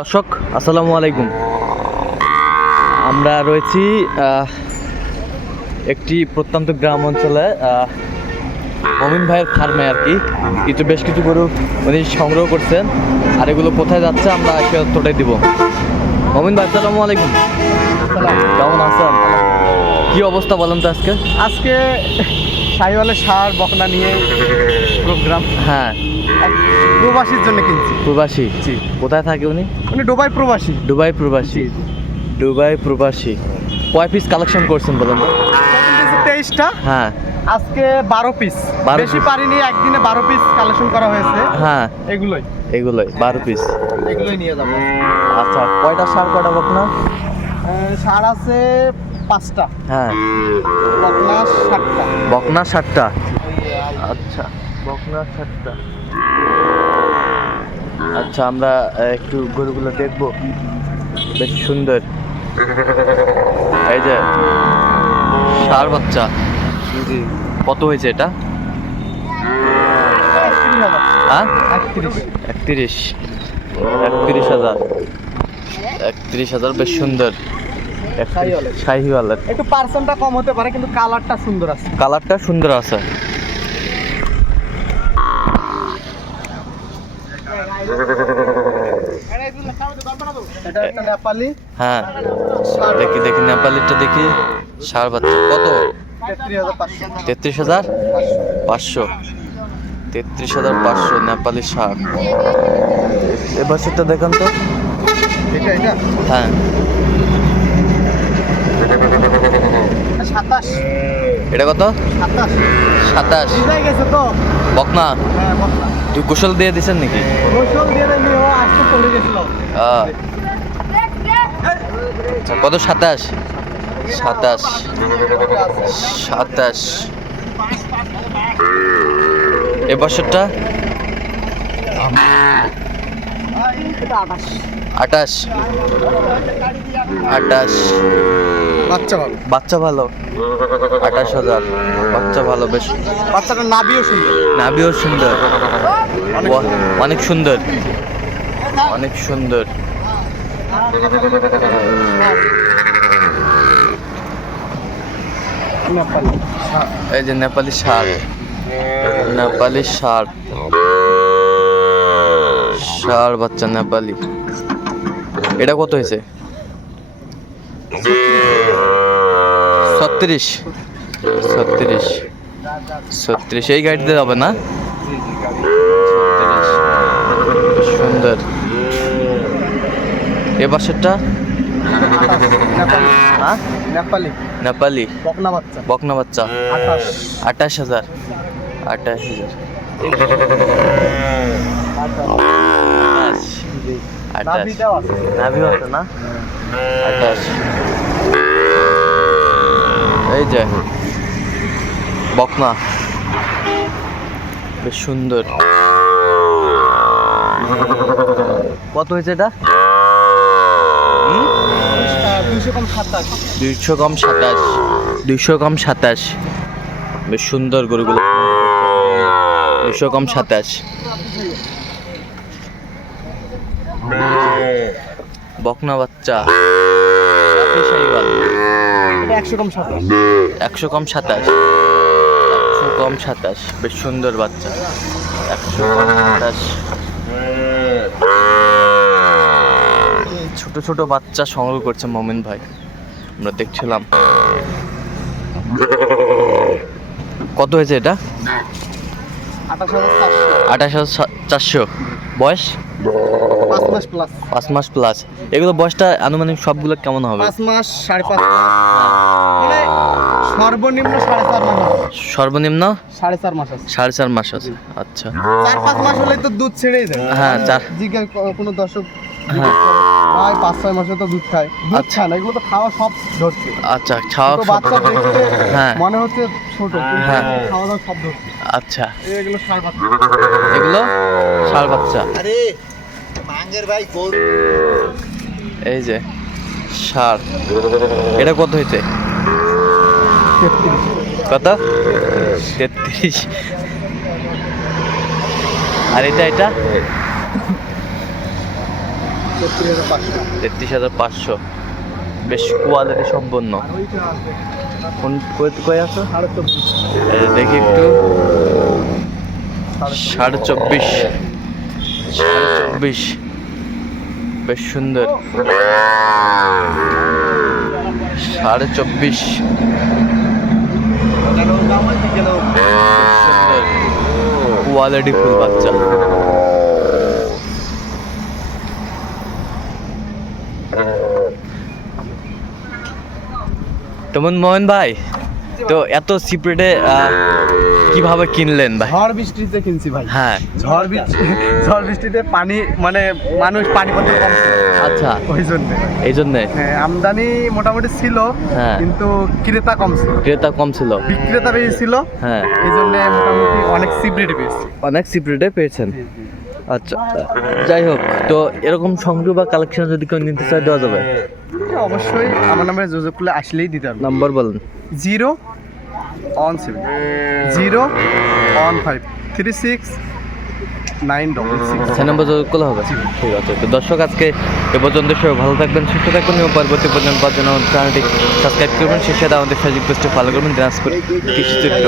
দর্শক, আসসালামু আলাইকুম। আমরা রয়েছি একটি প্রত্যন্ত গ্রাম অঞ্চলে মমিন ভাইয়ের ফার্মে আর কি। কিছু, বেশ কিছু গরু উনি সংগ্রহ করছেন, আর এগুলো কোথায় যাচ্ছে আমরা সে তথ্যটাই দিব। মমিন ভাই, আসসালামু আলাইকুম। কেমন আছেন? কি অবস্থা বলেন তো আজকে? আজকে সাইওয়ালের সার, বকনা নিয়ে প্রোগ্রাম হ্যাঁ। প্রবাসীর জন্য কিনছি। প্রবাসী? জি। কোথায় থাকে উনি? উনি ডুবাই প্রবাসী। দুবাই প্রবাসী। দুবাই প্রবাসী। কয় পিস কালেকশন করছেন বলেন? তেইশটা। হ্যাঁ। আজকে বারো পিস 12 বেশি পারিনি একদিনে বারো পিস কালেকশন করা হয়েছে। হ্যাঁ। এগুলোই। এগুলোই বারো পিস এগুলোই নিয়ে যাব। আচ্ছা কয়টা সার কয়টা বকনা? সার আছে পাঁচটা। হ্যাঁ। বকনা সাতটা। বকনা ষাটটা আচ্ছা। বকনা ষাটটা আচ্ছা আমরা একটু গরুগুলো দেখব। বেশ সুন্দর। এই যে সার বাচ্চা। জি কত হয়েছে এটা? একত্রিশ হ্যাঁ? একত্রিশ। একত্রিশ। হাজার। একত্রিশ হাজার বেশ সুন্দর। শাহিওয়ালের। একটু পার্সেন্টটা কম হতে পারে কিন্তু কালারটা সুন্দর আছে। কালারটা সুন্দর আছে এটা একটা নেপালি হ্যাঁ। দেখি দেখি নেপালিটা দেখি। সার বাচ্চা কত? তেত্রিশ হাজার? পাঁচশো। তেত্রিশ হাজার পাঁচশো নেপালি সার। এবার সেটা দেখান তো। হ্যাঁ। এটা কত? সাতাশ। বকনা? হ্যাঁ গোসল দিয়ে দিছেন নাকি। আচ্ছা, কত? সাতাশ। সাতাশ। সাতাশ। এ বছরটা? আটাশ। আটাশ। বাচ্চা ভালো? বাচ্চা ভালো। আঠাশ হাজার। বাচ্চা ভালো বেশ। বাচ্চাটার নাভিও সুন্দর। নাভিও সুন্দর। অনেক সুন্দর। অনেক সুন্দর। এই যে নেপালি ষাঁড় নেপালি ষাঁড় সার বাচ্চা নেপালি। এটা কত হয়েছে? ছত্রিশ। ছত্রিশ। ছত্রিশ। এই গাড়িতে যাবে না? সুন্দর। এ বাসেরটা নেপালি। হ্যাঁ? নেপালি। নেপালি। বকনা বাচ্চা। বকনা বাচ্চা। আঠাশ। হাজার। আঠাশ হাজার। আঠাশ। আঠাশ। নাভিও আছে না? আঠাশ। এই যে। বকনা। বেশ সুন্দর। কত হয়েছে এটা? দুইশো কম সাতাশ। দুইশো কম সাতাশ। বেশ সুন্দর গরুগুলো। দুইশো কম সাতাশ। বকনা বাচ্চা। শাহিওয়াল, একশো কম সাতাশ। একশো কম সাতাশ। একশো কম সাতাশ। বেশ সুন্দর বাচ্চা। একশো কম সাতাশ। ছোট ছোট বাচ্চা সংগ্রহ করছে মমিন ভাই। আমরা দেখছিলাম। কত হয়েছে এটা? আঠাশ হাজার চারশো। বয়স? পাঁচ মাস প্লাস পাঁচ মাস প্লাস এগুলো বয়সটা আনুমানিক সবগুলো কেমন হবে? পাঁচ মাস সাড়ে পাঁচ মাস। মানে সর্বনিম্ন সাড়ে চার মাস সর্বনিম্ন? সাড়ে চার মাস আছে। সাড়ে চার মাস আছে। আচ্ছা। চার পাঁচ মাস হলে তো দুধ ছেড়েই যায় হ্যাঁ, চার- জিজ্ঞাসা কোনো দর্শক হ্যাঁ। ভাই পাঁচ ছয় মাসে তো দুধ খায়। দুধ আচ্ছা। খায় না এগুলো তো খাওয়া সব ধরছে। আচ্ছা খাওয়া সব- বাচ্চা দেখতে হ্যাঁ। মনে হচ্ছে ছোট হ্যাঁ। খাওয়া দাওয়া সব ধরছে। আচ্ছা। এগুলো সার বাচ্চা। এগুলো ষাড় বাচ্চা। আরে মাঙ্গের ভাই গরু এই যে ষাড় এটা কত হয়েছে কত? তেত্রিশ। আর এটা এটা? তেত্রিশ হাজার পাঁচশো। বেশ কোয়ালিটি সম্পন্ন। কোন কই আছে? দেখি একটু। সাড়ে চব্বিশ। সাড়ে চব্বিশ। বেশ সুন্দর। সাড়ে চব্বিশ। কোয়ালিটি ফুল বাচ্চা। তেমন মোহন ভাই তো এত সিপ্রেটে কীভাবে কিনলেন ভাই? ঝড় বৃষ্টিতে কিনছি ভাই। হ্যাঁ। ঝড় বৃষ্টি ঝড় বৃষ্টিতে পানি মানে মানুষ পানি কম আচ্ছা। ওই জন্য। এই জন্যে? হ্যাঁ, আমদানি মোটামুটি ছিল হ্যাঁ। কিন্তু ক্রেতা কম ছিল। ক্রেতা কম ছিল। বিক্রেতা বেশি ছিল। হ্যাঁ। এই জন্য মোটামুটি অনেক সিপ্রেটে পেয়েছি। অনেক সিপ্রেটে পেয়েছেন? আচ্ছা যাই হোক তো এরকম সংগ্রহ বা কালেকশন যদি কেউ নিতে চায় দেওয়া যাবে? অবশ্যই আমার নামে যোগাযোগ করলে আসলেই দিতে হবে। নাম্বার বলেন। Zero one seven. Zero one five. Three six nine double six. ছয় নম্বর যোগাযোগ করলে হবে। ঠিক আছে তো দর্শক আজকে এ পর্যন্ত সবাই ভালো থাকবেন সুস্থ থাকবেন এবং পরবর্তী পর্যন্ত পাওয়ার জন্য চ্যানেলটি সাবস্ক্রাইব করবেন সেই সাথে আমাদের ফেসবুক পেজটি ফলো করবেন দিনাজপুর কৃষি চিত্র